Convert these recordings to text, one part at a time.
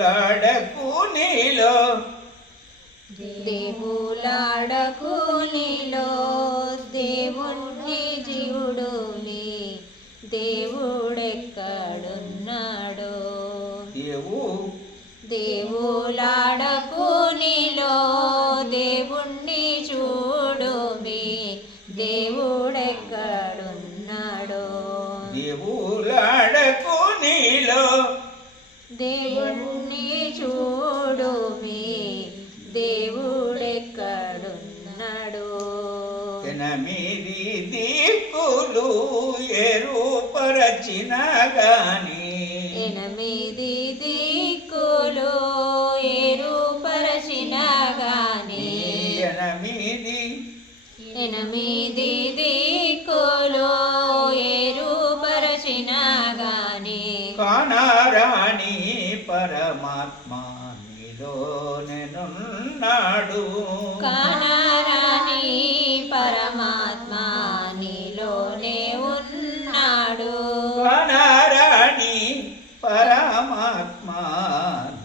దేవులాడకు నీలో దేవులాడకు నీలో దేవుణ్ణి జీవుడులే దేవుడెక్కడున్నాడో దేవులాడకు నీలో దేవుణ్ణి చూడుమే దేవుడెక్కడున్నాడో దేవులాడకు నీలో దేవుణ్ణి చూడుమే దేవుడెక్కడున్నాడో ఎనమిది దిక్కులు ఏరుపరచిన గాని ఎనమిది దిక్కులు ఏరుపరచిన గాని ఎనమిది దిక్కులు ఏరుపరచిన గాని కానారాణి పరమాత్మ నీలో నేనున్నాడు కానారాణి పరమాత్మ నీలోనే ఉన్నాడు కానారాణి పరమాత్మ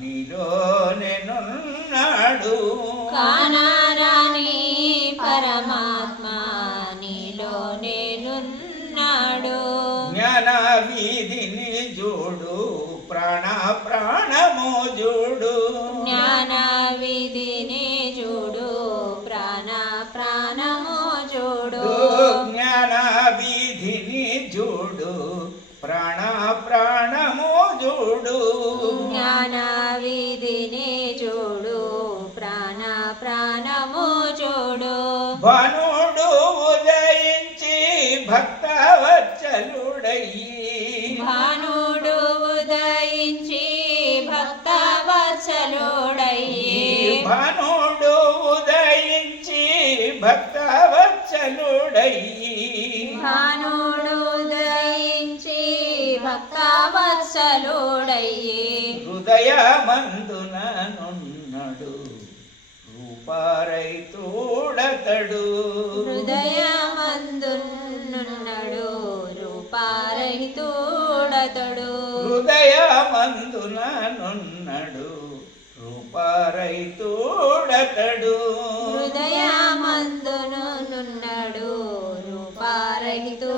నీలో నేనున్నాడు కానారాణి పరమాత్మ నీలో నేనున్నాడు జ్ఞాన వీధిని చూడు ప్రాణ ప్రాణము చూడు జ్ఞాన విధిని చూడు ప్రాణ ప్రాణము చూడు జ్ఞాన వీధిని చూడు ప్రాణ ప్రాణము చూడు జ్ఞాన విధిని చూడు ప్రాణ ప్రాణము చూడు భానుడు ఉదయించి భక్తవత్సలుడయ్యి భానుడు ఉదయించి భక్తవత్సలుడయ్యి భానుడు ఉదయించి భక్తవత్సలుడయ్యి భానుడు ఉదయించి భక్తవత్సలుడయ్యి హృదయమందున నున్నడు రూపారైతూడతడు హృదయమందున్నడు రూపారహితుడతడు హృదయమందున నున్నడు రూపారైతూడతడు హృదయమందునున్నడు రూపారహితుడతడు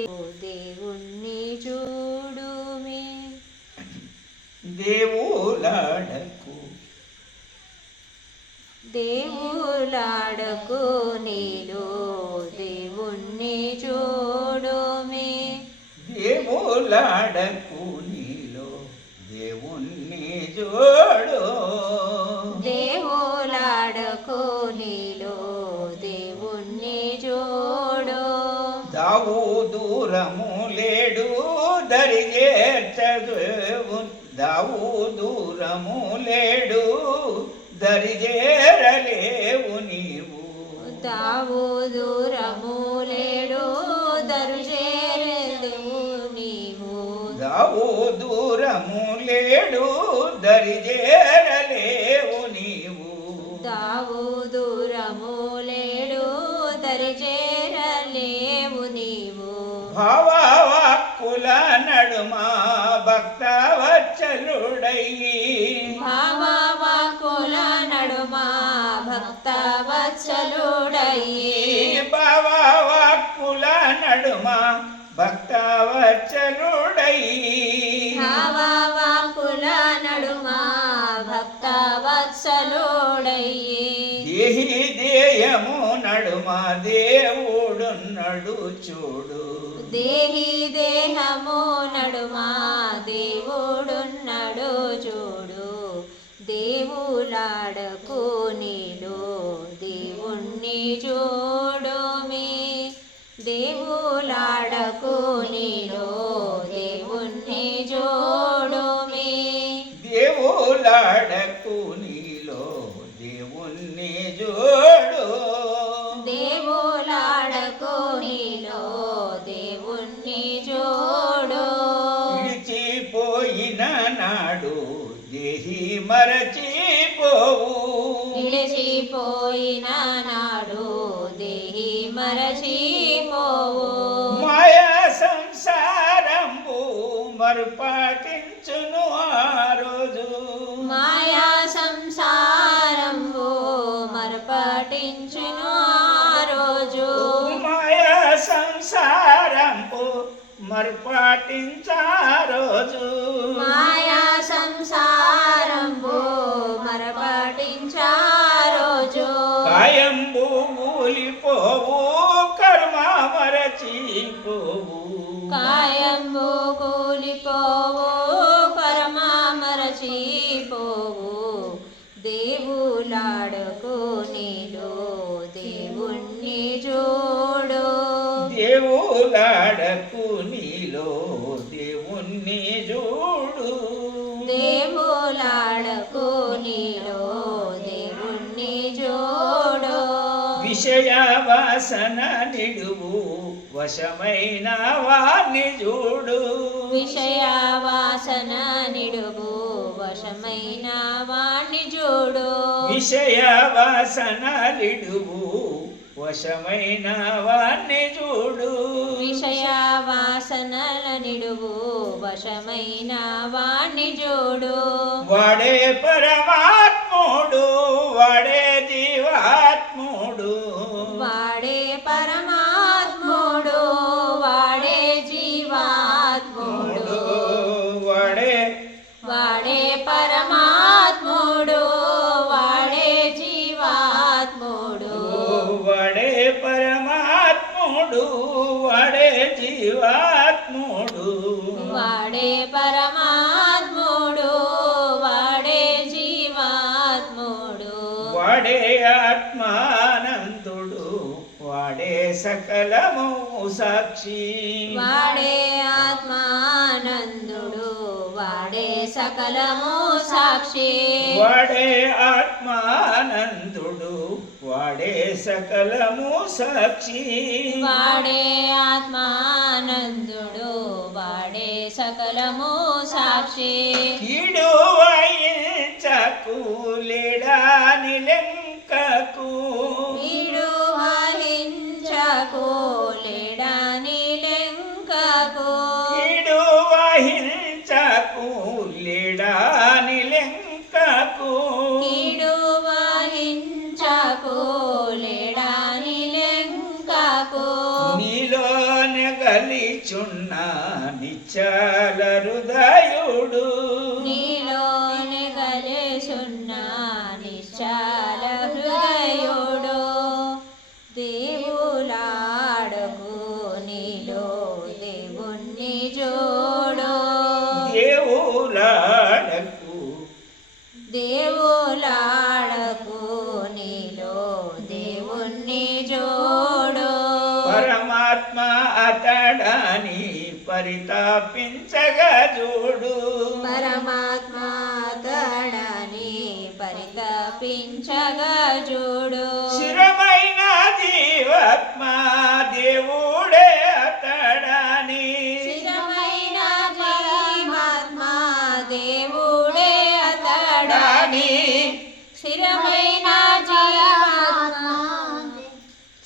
దేవుణ్ణి చూడుమే దేవులాడకు నీలో దేవుణ్ణి చూడుమే దేవులాడకు నీలో దేవుణ్ణి చూడు దేవులాడకు నీలో దేవుణ్ణి చూడు దావూదూరము లేడు దరిజేర్చదేవు దావూదూరము లేడు దరిజేరలేవు నీవు దావూదూరము లేడు దరిజేరలేవు నీవు దావూదూరము లేడు దరిజేరలేవు నీవు దావూదూరము లేడు దరిజేరలేవు నీవు భావవాక్కుల నడుమ భక్తవత్సలుడయ్యి భావవాక్కుల నడుమ భక్తవత్సలుడయ్యి భావవాక్కుల నడుమ భక్తవత్సలుడయ్యి భావవాక్కుల నడుమ భక్తవత్సలుడయ్యి దేహి దేయము నడుమ దేవుడున్నడు చూడు దేహి దేహము నడుమ దేవుడున్నడు చూడు దేవులాడకు నీలో దేవుణ్ణి చూడుమే దేవులాడకు నీలో దేవుణ్ణి చూడుమే దేవులాడకు నీలో దేవుణ్ణి చూడు దేవులాడకు నీలో దేవుణ్ణి చూడు విడిచిపోయిన నాడు దేహి మరచిపోవు విడిచిపోయిన నాడు దేహి మరచిపోవు మాయా సంసారంబు మరుపాటించును ఆ రోజు. మాయా సంసారంబు మరుపటించును ఆ రోజు. మాయా సంసారంపు మరుపాటించా రోజు. మాయా సంసారంబు మరపటించా రోజు. కాయంబు కూలిపోవు కర్మ మరచిపోవు. కాయంబు కూలిపోవు పరమ మరచిపోవు. దేవులాడకు నీలో దేవుణ్ణి చూడు. దేవులాడకు నీలో దేవుణ్ణి చూడు. దేవులాడకు నీలో దేవుణ్ణి చూడు. విషయ వాసన నిడువు వశమైన వాణ్ణి చూడు. విషయ వాసన నిడువు వశమైన వాణ్ణి చూడు. విషయ వాసన నిడువు వశమైన వాణ్ణి చూడు. విషయ వాసనల నిడువు వశమైన వాణ్ణి చూడు. వాడే పరమాత్ముడు వాడే జీవాత్ముడు. వాడే పరమాత్ముడు వాడే జీవాత్ముడు. వాడే పరమాత్ముడు వాడే జీవాత్ముడు. వాడే పరమాత్ముడు వాడే జీవాత్ముడు. వాడే పరమాత్ముడు వాడే జీవాత్ముడు. వాడే ఆత్మానందుడు వాడే సకలము సాక్షి. వాడే ఆత్మానందుడు వాడే సకలము సాక్షి. వాడే ఆత్మానందుడు వాడే సకలము సాక్షి. వాడే ఆత్మానందుడు వాడే సకలము సాక్షి. కీడు వాయించకు లేడాని లెంకకు. వీడు వాహించకు లేడాని లెంకకు. కీడు వాయించకు లేడాని లెంకకు. కీడు వాహించకు లేడాని లెంకకు. నీలోనే గలిచున్న నిశ్చల హృదయుడు. నీలోనే కలిసున్న నిశ్చల హృదయుడు. దేవులాడకు నీలో దేవుణ్ణి చూడు. దేవులాడకు దేవులాడకు నీలో దేవుణ్ణి చూడు. పరమాత్మ అతడని పరితాపించగా చూడు. పరమాత్మ తడని పరితపించగా చూడు. స్థిరమైన జీవాత్మ దేవుడే అతడని. స్థిరమైన జీవాత్మ దేవుడే అతడని. స్థిరమైన జీవాత్మ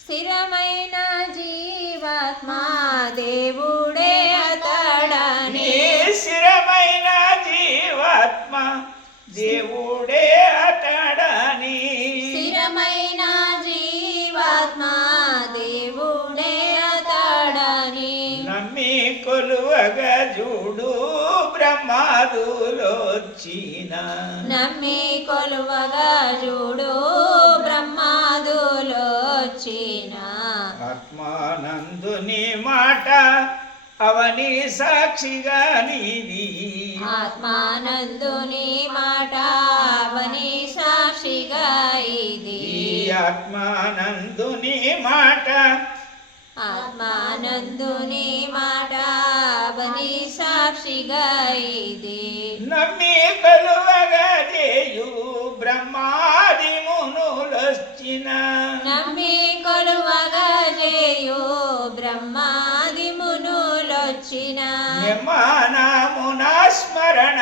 స్థిరమైన జీవాత్మ దేవుడే అతడని. స్థిరమైన జీవాత్మ దేవుడే అతడని. స్థిరమైన జీవాత్మ దేవుడే అతడని. నమ్మి కొలువగా చూడు బ్రహ్మాదులొచ్చిన. నమ్మి కొలువగా చూడు బ్రహ్మాదులొచ్చిన. ఆత్మానందుని మాట అవని సాక్షిగా నీది. ఆత్మానందుని మాట అవని సాక్షిగా ఇది. ఈ ఆత్మానందుని మాట ఆత్మానందుని మాట అవని సాక్షిగా ఇది. నమ్మి కొలువగా చేయు బ్రహ్మాది మునులొచ్చిన. నమ్మి కొలువగా చేయు బ్రహ్మాది మునులొచ్చిన. నిమానమున స్మరణ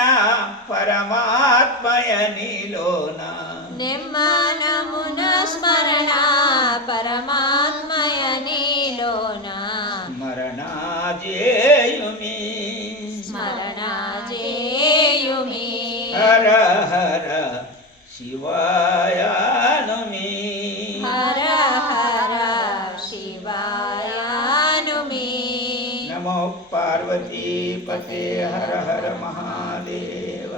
పరమాత్మయ నీలోన. నిమ్మనమున స్మరణ పరమాత్మయ నీలోన. స్మరణ చేయుమి. స్మరణ హర హర శివాయానుమి హర హర శివాయానుమి నమో పార్వతీపతే హర హర మహాదేవ